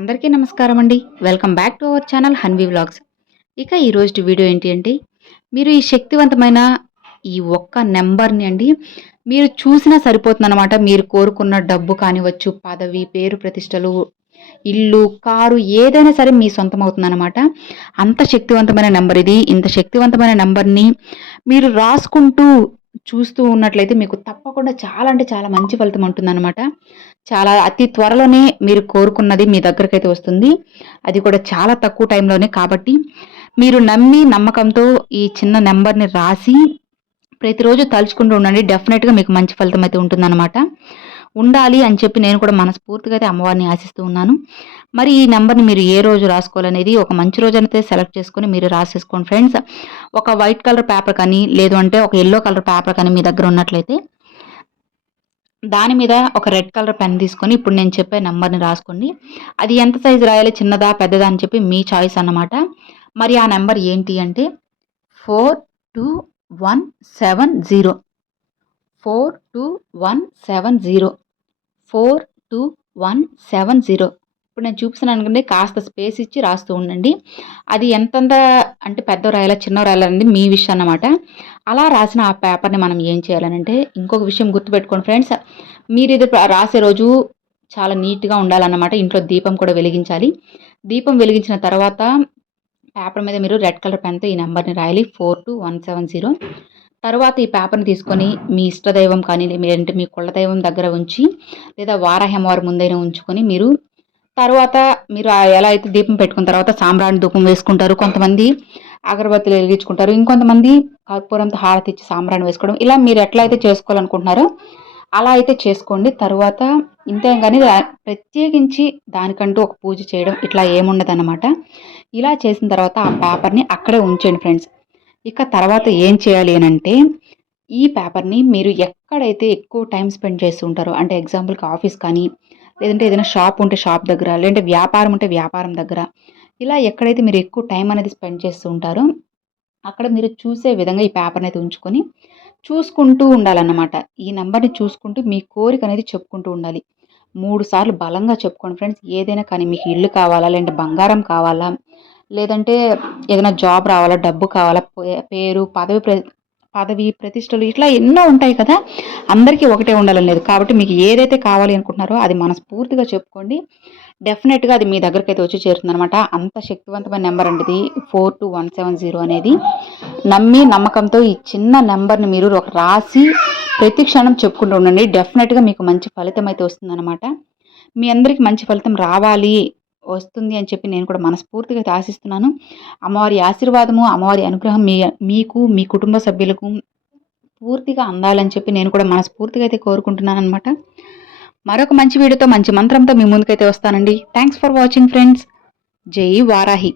అందరికీ నమస్కారం అండి. Welcome back to our channel Hanvi vlogs. ఇక ఈరోజు వీడియో ఏంటి అంటే, మీరు ఈ శక్తివంతమైన ఈ ఒక్క నెంబర్ని అండి మీరు చూసినా సరిపోతుందన్నమాట. మీరు కోరుకున్న డబ్బు కానివచ్చు, పదవి, పేరు ప్రతిష్టలు, ఇల్లు, కారు ఏదైనా సరే మీ సొంతం అవుతుందన్నమాట. అంత శక్తివంతమైన నెంబర్ ఇది. ఇంత శక్తివంతమైన నెంబర్ని మీరు రాసుకుంటూ చూస్తూ ఉన్నట్లయితే మీకు తప్పకుండా చాలా అంటే చాలా మంచి ఫలితం ఉంటుందన్నమాట. చాలా అతి త్వరలోనే మీరు కోరుకున్నది మీ దగ్గరకైతే వస్తుంది. అది కూడా చాలా తక్కువ టైంలోనే. కాబట్టి మీరు నమ్మి నమ్మకంతో ఈ చిన్న నెంబర్‌ని రాసి ప్రతిరోజు తలుచుకుంటూ ఉండండి. డెఫినెట్‌గా మీకు మంచి ఫలితం అయితే ఉంటుందన్నమాట. ఉండాలి అని చెప్పి నేను కూడా మనస్ఫూర్తిగా అయితే అమ్మవారిని ఆశిస్తూ ఉన్నాను. మరి ఈ నెంబర్‌ని మీరు ఏ రోజు రాసుకోవాలనేది ఒక మంచి రోజైతే సెలెక్ట్ చేసుకొని మీరు రాసేసుకోండి ఫ్రెండ్స్. ఒక వైట్ కలర్ పేపర్ కానీ, లేదు అంటే ఒక యెల్లో కలర్ పేపర్ కానీ మీ దగ్గర ఉన్నట్లయితే దాని మీద ఒక రెడ్ కలర్ పెన్ తీసుకొని ఇప్పుడు నేను చెప్పే నెంబర్‌ని రాసుకోండి. అది ఎంత సైజు రాయాలి, చిన్నదా, పెద్దదా అని చెప్పి మీ చాయిస్ అన్నమాట. మరి ఆ నెంబర్ ఏంటి అంటే 42170 42170 42170. ఇప్పుడు నేను చూపిస్తున్నాను కదండీ, కాస్త స్పేస్ ఇచ్చి రాస్తూ ఉండండి. అది ఎంతంత అంటే పెద్దవి రాయాలా, చిన్నవి రాయాలా అనేది మీ విషయం అన్నమాట. అలా రాసిన ఆ పేపర్‌ని మనం ఏం చేయాలనంటే, ఇంకొక విషయం గుర్తుపెట్టుకోండి ఫ్రెండ్స్. మీరు ఇది రాసే రోజు చాలా నీట్‌గా ఉండాలన్నమాట. ఇంట్లో దీపం కూడా వెలిగించాలి. దీపం వెలిగించిన తర్వాత పేపర్ మీద మీరు రెడ్ కలర్ పెన్‌తో ఈ నెంబర్‌ని రాయాలి 42170. తర్వాత ఈ పేపర్‌ని తీసుకొని మీ ఇష్టదైవం కానీ, లేదంటే మీ కులదైవం దగ్గర ఉంచి, లేదా వారాహి అమ్మవారి ముందైనా ఉంచుకొని తర్వాత మీరు ఎలా అయితే దీపం పెట్టుకున్న తర్వాత సాంబ్రాణి ధూపం వేసుకుంటారు. కొంతమంది అగరబత్తులు వెలిగించుకుంటారు. ఇంకొంతమంది కర్పూరంతో హారతి ఇచ్చి సాంబ్రాణి వేసుకోవడం. ఇలా మీరు ఎట్లా అయితే చేసుకోవాలనుకుంటున్నారో అలా అయితే చేసుకోండి. తర్వాత ఇంతే గాని ప్రత్యేకించి దానికంటూ ఒక పూజ చేయడం ఇట్లా ఏముండదన్నమాట. ఇలా చేసిన తర్వాత ఆ పేపర్‌ని అక్కడే ఉంచేయండి ఫ్రెండ్స్. ఇక తర్వాత ఏం చేయాలి అనంటే, ఈ పేపర్‌ని మీరు ఎక్కడైతే ఎక్కువ టైం స్పెండ్ చేస్తూ ఉంటారో, అంటే ఎగ్జాంపుల్‌కి ఆఫీస్ కానీ, లేదంటే ఏదైనా షాప్ ఉంటే షాప్ దగ్గర, లేదంటే వ్యాపారం ఉంటే వ్యాపారం దగ్గర, ఇలా ఎక్కడైతే మీరు ఎక్కువ టైం అనేది స్పెండ్ చేస్తూ ఉంటారో అక్కడ మీరు చూసే విధంగా ఈ పేపర్‌ని అయితే ఉంచుకొని చూసుకుంటూ ఉండాలన్నమాట. ఈ నంబర్‌ని చూసుకుంటూ మీ కోరిక అనేది చెప్పుకుంటూ ఉండాలి. 3 సార్లు బలంగా చెప్పుకోండి ఫ్రెండ్స్. ఏదైనా కానీ మీకు ఇల్లు కావాలా, లేదంటే బంగారం కావాలా, లేదంటే ఏదైనా జాబ్ రావాలా, డబ్బు కావాలా, పేరు, పదవి, ప్రతిష్టలు ఇట్లా ఎన్నో ఉంటాయి కదా! అందరికీ ఒకటే ఉండాలని లేదు. కాబట్టి మీకు ఏదైతే కావాలి అనుకుంటున్నారో అది మనస్ఫూర్తిగా చెప్పుకోండి. డెఫినెట్‌గా అది మీ దగ్గరకైతే వచ్చి చేరుతుందనమాట. అంత శక్తివంతమైన నెంబర్ అండి ఇది 42170 అనేది. నమ్మి నమ్మకంతో ఈ చిన్న నెంబర్‌ని మీరు రాసి ప్రతి క్షణం చెప్పుకుంటూ ఉండండి. డెఫినెట్‌గా మీకు మంచి ఫలితం అయితే వస్తుందనమాట. మీ అందరికి మంచి ఫలితం రావాలి, వస్తుంది అని చెప్పి నేను కూడా మనస్ఫూర్తిగా అయితే ఆశిస్తున్నాను. అమ్మవారి ఆశీర్వాదము, అమ్మవారి అనుగ్రహం మీకు, మీ కుటుంబ సభ్యులకు పూర్తిగా అందాలని చెప్పి నేను కూడా మనస్ఫూర్తిగా అయితే కోరుకుంటున్నాననమాట. మరొక మంచి వీడియోతో, మంచి మంత్రంతో మీ ముందుకైతే వస్తానండి. Thanks for watching friends. జై వారాహి.